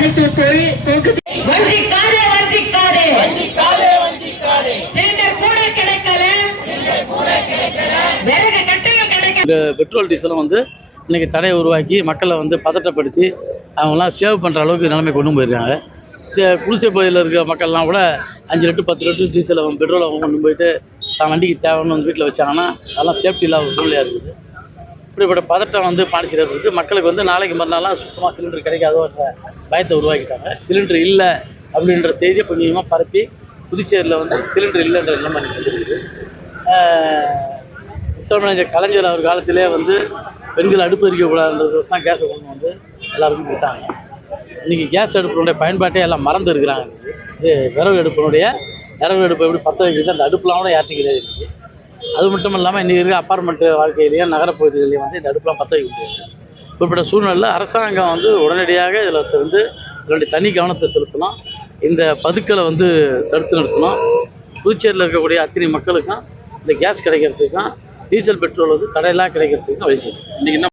அனைத்து தொகுதி வஞ்சிக்காதே வஞ்சிக்காதே சிலிண்டர் கூட கிடைக்கல, விறகு கட்டையும் கிடைக்கல. பெட்ரோல் டீசலும் வந்து இன்னைக்கு தடையை உருவாக்கி மக்களை வந்து பதட்டப்படுத்தி அவங்களாம் சேவ் பண்ணுற அளவுக்கு நிலைமை கொண்டு போயிருக்காங்க. குடிசை பகுதியில் இருக்கிற மக்கள்லாம் கூட 5 லிட்டர் 10 லிட்டர் டீசலை பெட்ரோலை கொண்டு போயிட்டு தான் வண்டிக்கு தேவைன்னு வந்து வீட்டில் வச்சாங்கன்னா அதெல்லாம் சேஃப்டி இல்லாத சூழ்நிலையாக இருக்குது. இப்படிப்பட்ட பதட்டம் வந்து பாண்டிச்சேரியில் இருக்குது. மக்களுக்கு வந்து நாளைக்கு மறுநாள்லாம் சுத்தமாக சிலிண்டர் கிடைக்காதோன்ற பயத்தை உருவாக்கிட்டாங்க. சிலிண்டர் இல்லை அப்படின்ற செய்தியை கொஞ்சமாக பரப்பி புதுச்சேரியில் வந்து சிலிண்டர் இல்லைன்ற நிலைமை இருக்குது. முத்தமிழர் கலைஞர் அவர் காலத்திலே வந்து பெண்கள் அடுப்பு எரிக்கக்கூடாதுன்றது தான் கேஸை கொண்டு வந்து எல்லாருக்கும் கொடுத்தாங்க. இன்றைக்கி கேஸ் அடுப்பினுடைய பயன்பாட்டே எல்லாம் மறந்து இருக்கிறாங்க. இது விறகு அடுப்பு எப்படி பற்ற வைக்கிறது அந்த அடுப்புலாம் கூட யார்ட்டும் கிடையாது இன்றைக்கி. அது மட்டும் இல்லாமல் இன்றைக்கி இருக்க அப்பார்ட்மெண்ட்டு வாழ்க்கையிலையும் நகரப்பகுதிகளையும் வந்து இந்த அடுப்புலாம் பற்ற வைக்க முடியாது. இப்படிப்பட்ட சூழ்நிலையில் அரசாங்கம் வந்து உடனடியாக இதில் வந்து இதனுடைய தனி கவனத்தை செலுத்தணும். இந்த பதுக்கலை வந்து தடுத்து நிறுத்தணும். புதுச்சேரியில் இருக்கக்கூடிய அத்தனை மக்களுக்கும் இந்த கேஸ் கிடைக்கிறதுக்கும் டீசல் பெட்ரோல் வந்து கடையெல்லாம் கிடைக்கிறதுக்கும் வழி செய்யணும். இன்றைக்கி